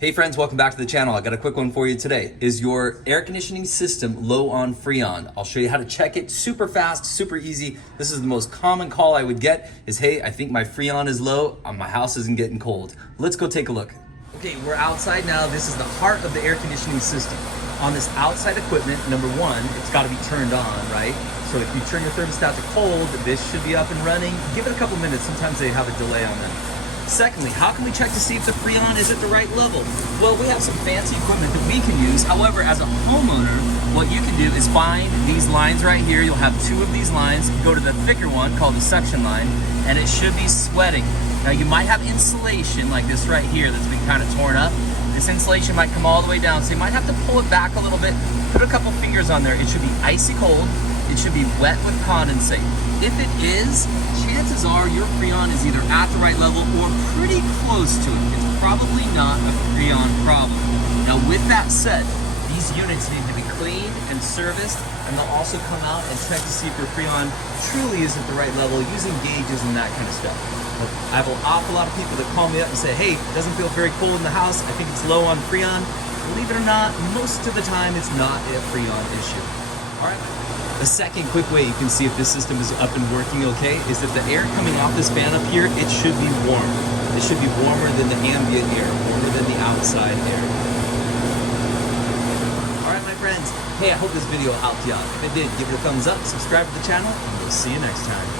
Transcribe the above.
Hey friends, welcome back to the channel. I got a quick one for you today. Is your air conditioning system low on Freon? I'll show you how to check it super fast, super easy. This is the most common call I would get is, hey, I think my Freon is low, my house isn't getting cold. Let's go take a look. Okay, we're outside now. This is the heart of the air conditioning system. On this outside equipment, number one, it's gotta be turned on, right? So if you turn your thermostat to cold, this should be up and running. Give it a couple minutes. Sometimes they have a delay on them. Secondly, how can we check to see if the Freon is at the right level? Well, we have some fancy equipment that we can use. However, as a homeowner, what you can do is find these lines right here. You'll have two of these lines. Go to the thicker one called the suction line, and it should be sweating. Now, you might have insulation like this right here that's been kind of torn up. This insulation might come all the way down, so you might have to pull it back a little bit. Put a couple fingers on there. It should be icy cold. It should be wet with condensate. If it is, chances are your Freon is either at the right level or pretty close to it. It's probably not a Freon problem. Now with that said, these units need to be cleaned and serviced, and they'll also come out and check to see if your Freon truly is at the right level using gauges and that kind of stuff. I have an awful lot of people that call me up and say, hey, it doesn't feel very cold in the house. I think it's low on Freon. Believe it or not, most of the time it's not a Freon issue. All right. The second quick way you can see if this system is up and working okay is that the air coming off this fan up here, it should be warm. It should be warmer than the ambient air, warmer than the outside air. All right, my friends. Hey, I hope this video helped you out. If it did, give it a thumbs up, subscribe to the channel, and we'll see you next time.